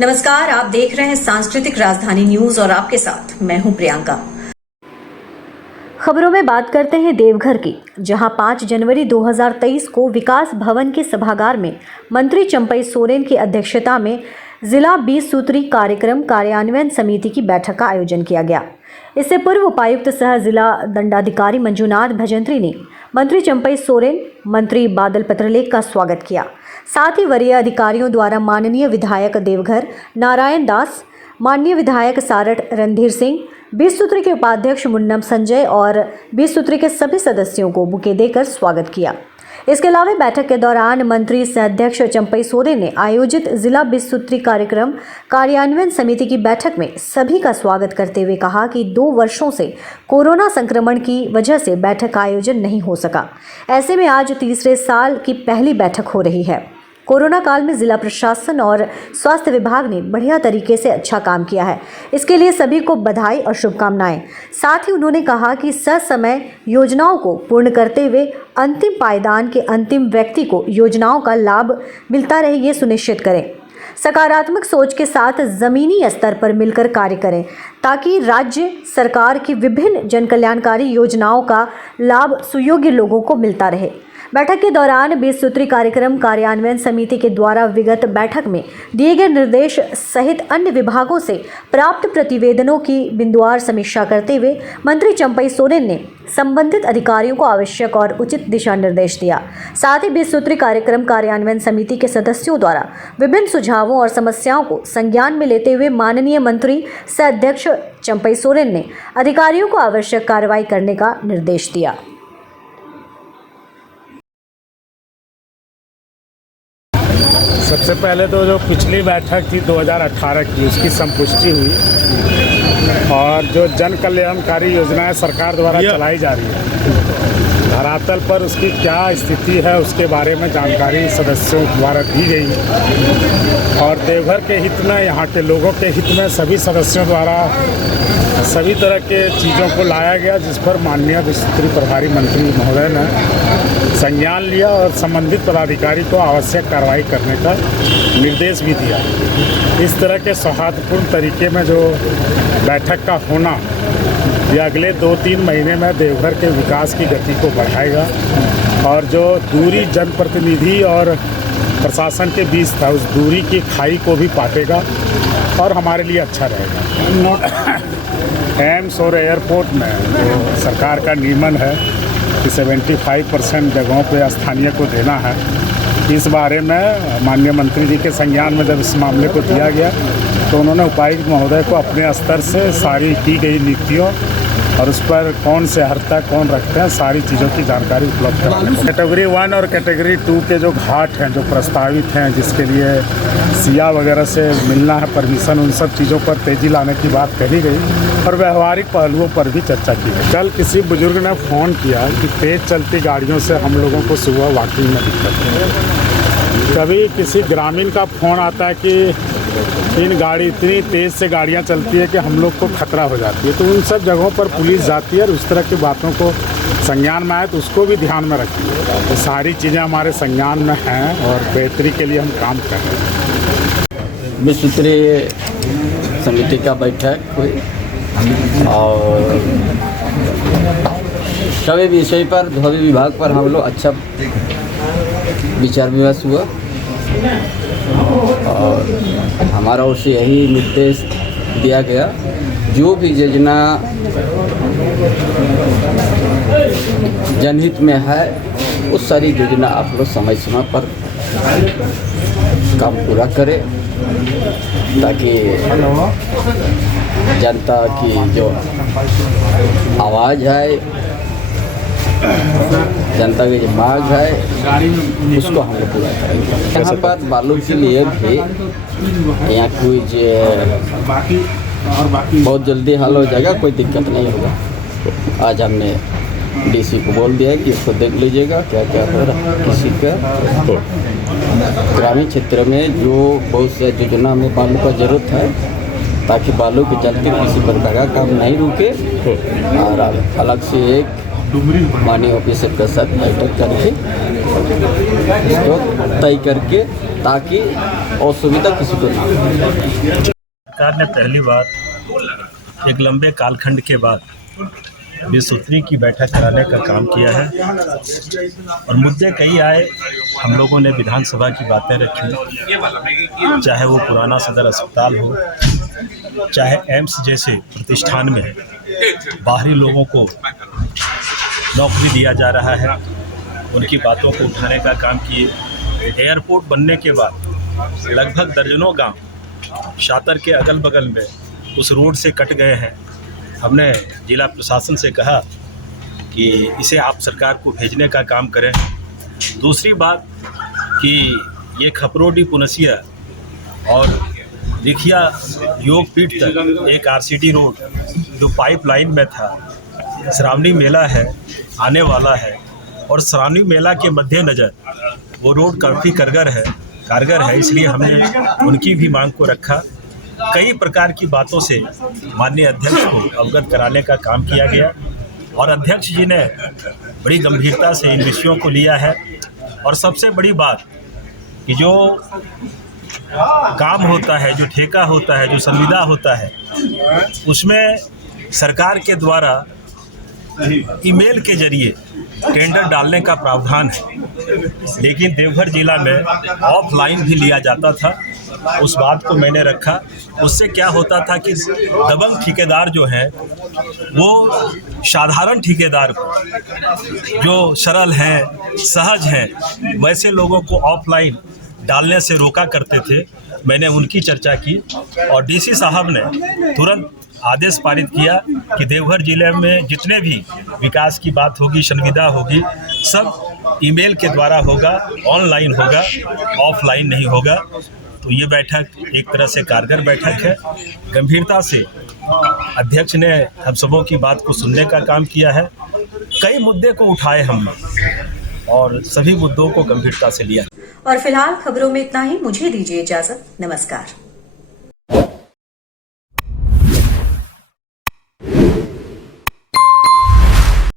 नमस्कार, आप देख रहे हैं सांस्कृतिक राजधानी न्यूज और आपके साथ मैं हूं प्रियंका। खबरों में बात करते हैं देवघर की, जहां 5 जनवरी 2023 को विकास भवन के सभागार में मंत्री चंपई सोरेन की अध्यक्षता में जिला 20 सूत्री कार्यक्रम कार्यान्वयन समिति की बैठक का आयोजन किया गया। इससे पूर्व उपायुक्त सह जिला दंडाधिकारी मंजुनाथ भजंत्री ने मंत्री चंपई सोरेन, मंत्री बादल पत्रलेख का स्वागत किया। साथ ही वरीय अधिकारियों द्वारा माननीय विधायक देवघर नारायण दास, माननीय विधायक सारठ रणधीर सिंह, 20 सूत्री के उपाध्यक्ष मुन्नम संजय और 20 सूत्री के सभी सदस्यों को बुके देकर स्वागत किया। इसके अलावा बैठक के दौरान मंत्री सह अध्यक्ष चंपई सोरेन ने आयोजित जिला 20 सूत्री कार्यक्रम कार्यान्वयन समिति की बैठक में सभी का स्वागत करते हुए कहा कि 2 वर्षों से कोरोना संक्रमण की वजह से बैठक का आयोजन नहीं हो सका। ऐसे में आज तीसरे साल की पहली बैठक हो रही है। कोरोना काल में जिला प्रशासन और स्वास्थ्य विभाग ने बढ़िया तरीके से अच्छा काम किया है, इसके लिए सभी को बधाई और शुभकामनाएं। साथ ही उन्होंने कहा कि ससमय योजनाओं को पूर्ण करते हुए अंतिम पायदान के अंतिम व्यक्ति को योजनाओं का लाभ मिलता रहे, ये सुनिश्चित करें। सकारात्मक सोच के साथ जमीनी स्तर पर मिलकर कार्य करें ताकि राज्य सरकार की विभिन्न जनकल्याणकारी योजनाओं का लाभ सुयोग्य लोगों को मिलता रहे। बैठक के दौरान 20 सूत्री कार्यक्रम कार्यान्वयन समिति के द्वारा विगत बैठक में दिए गए निर्देश सहित अन्य विभागों से प्राप्त प्रतिवेदनों की बिंदुवार समीक्षा करते हुए मंत्री चंपई सोरेन ने संबंधित अधिकारियों को आवश्यक और उचित दिशा निर्देश दिया। साथ ही 20 सूत्री कार्यक्रम कार्यान्वयन समिति के सदस्यों द्वारा विभिन्न सुझावों और समस्याओं को संज्ञान में लेते हुए माननीय मंत्री सह अध्यक्ष चंपई सोरेन ने अधिकारियों को आवश्यक कार्रवाई करने का निर्देश दिया। सबसे पहले तो जो पिछली बैठक थी 2018 की, उसकी संपुष्टि हुई और जो जन कल्याणकारी योजनाएं सरकार द्वारा चलाई जा रही है, धरातल पर उसकी क्या स्थिति है उसके बारे में जानकारी सदस्यों द्वारा दी गई और देवघर के हित में, यहाँ के लोगों के हित में सभी सदस्यों द्वारा सभी तरह के चीज़ों को लाया गया, जिस पर माननीय 20 सूत्री प्रभारी मंत्री महोदय ने संज्ञान लिया और संबंधित पदाधिकारी को आवश्यक कार्रवाई करने का निर्देश भी दिया। इस तरह के सौहार्दपूर्ण तरीके में जो बैठक का होना यह अगले 2-3 महीने में देवघर के विकास की गति को बढ़ाएगा और जो दूरी जनप्रतिनिधि और प्रशासन के बीच था, उस दूरी की खाई को भी पाटेगा और हमारे लिए अच्छा रहेगा। एम्स और एयरपोर्ट में जो सरकार का नियमन है कि 75% जगहों पे स्थानीय को देना है, इस बारे में माननीय मंत्री जी के संज्ञान में जब इस मामले को दिया गया तो उन्होंने उपायुक्त महोदय को अपने स्तर से सारी की गई नीतियों और उस पर कौन से हरता कौन रखते हैं सारी चीज़ों की जानकारी उपलब्ध कराने को। कैटेगरी 1 और कैटेगरी 2 के जो घाट हैं जो प्रस्तावित हैं, जिसके लिए सिया वगैरह से मिलना है परमिशन, उन सब चीज़ों पर तेज़ी लाने की बात कही गई और व्यवहारिक पहलुओं पर भी चर्चा की गई। कल किसी बुजुर्ग ने फ़ोन किया कि तेज़ चलती गाड़ियों से हम लोगों को सुबह वॉकिंग में दिक्कत है। कभी किसी ग्रामीण का फ़ोन आता है कि इतनी तेज़ से गाड़ियाँ चलती है कि हम लोग को खतरा हो जाती है, तो उन सब जगहों पर पुलिस जाती है और उस तरह की बातों को संज्ञान में आए तो उसको भी ध्यान में रखिए। तो सारी चीज़ें हमारे संज्ञान में हैं और बेहतरी के लिए हम काम कर रहे हैं। 20 सूत्री समिति का बैठक हुई और सभी विषय पर, सभी विभाग पर हम लोग अच्छा विचार विमर्श हुआ और हमारा ओर से यही निर्देश दिया गया, जो भी योजना जनहित में है उस सारी योजना आप लोग समय समय पर काम पूरा करें ताकि जनता की जो आवाज़ है, जनता की जो मांग है, उसको हम लोग पूरा करेंगे। यहाँ पर बालू के लिए भी यहाँ कोई बहुत जल्दी हल हो जाएगा, कोई दिक्कत नहीं होगा। आज हमने डीसी को बोल दिया है कि इसको देख लीजिएगा क्या क्या हो रहा है। किसी का ग्रामीण क्षेत्र में जो बहुत से योजना में बालू का जरूरत है, ताकि बालू के चलते किसी प्रकार का काम नहीं रुके और अलग से एक माननीय ऑफिसर के साथ बैठक करके इसको तय करके ताकि और सुविधा किसी को ना हो। सरकार ने पहली बार एक लंबे कालखंड के बाद 20 सूत्री की बैठक कराने का काम किया है और मुद्दे कई आए। हम लोगों ने विधानसभा की बातें रखी, चाहे वो पुराना सदर अस्पताल हो, चाहे एम्स जैसे प्रतिष्ठान में बाहरी लोगों को नौकरी दिया जा रहा है, उनकी बातों को उठाने का काम किए। एयरपोर्ट बनने के बाद लगभग दर्जनों गांव शातर के अगल बगल में उस रोड से कट गए हैं। हमने जिला प्रशासन से कहा कि इसे आप सरकार को भेजने का काम करें। दूसरी बात कि ये खपरोडी पुनसिया और रिखिया योगपीठ तक एक आरसीडी रोड जो पाइपलाइन में था, श्रावणी मेला है आने वाला है और श्रावणी मेला के मद्देनज़र वो रोड काफ़ी कारगर है, इसलिए हमने उनकी भी मांग को रखा। कई प्रकार की बातों से माननीय अध्यक्ष को अवगत कराने का काम किया गया और अध्यक्ष जी ने बड़ी गंभीरता से इन विषयों को लिया है। और सबसे बड़ी बात कि जो काम होता है, जो ठेका होता है, जो संविदा होता है, उसमें सरकार के द्वारा ईमेल के जरिए टेंडर डालने का प्रावधान है, लेकिन देवघर जिला में ऑफलाइन भी लिया जाता था। उस बात को मैंने रखा। उससे क्या होता था कि दबंग ठेकेदार जो हैं वो साधारण ठेकेदार को, जो सरल हैं, सहज हैं, वैसे लोगों को ऑफलाइन डालने से रोका करते थे। मैंने उनकी चर्चा की और डीसी साहब ने तुरंत आदेश पारित किया कि देवघर जिले में जितने भी विकास की बात होगी, संविदा होगी, सब ईमेल के द्वारा होगा, ऑनलाइन होगा, ऑफलाइन नहीं होगा। तो ये बैठक एक तरह से कारगर बैठक है। गंभीरता से अध्यक्ष ने हम सबों की बात को सुनने का काम किया है। कई मुद्दे को उठाए हमने और सभी मुद्दों को गंभीरता से लिया। और फिलहाल खबरों में इतना ही। मुझे दीजिए इजाजत। नमस्कार।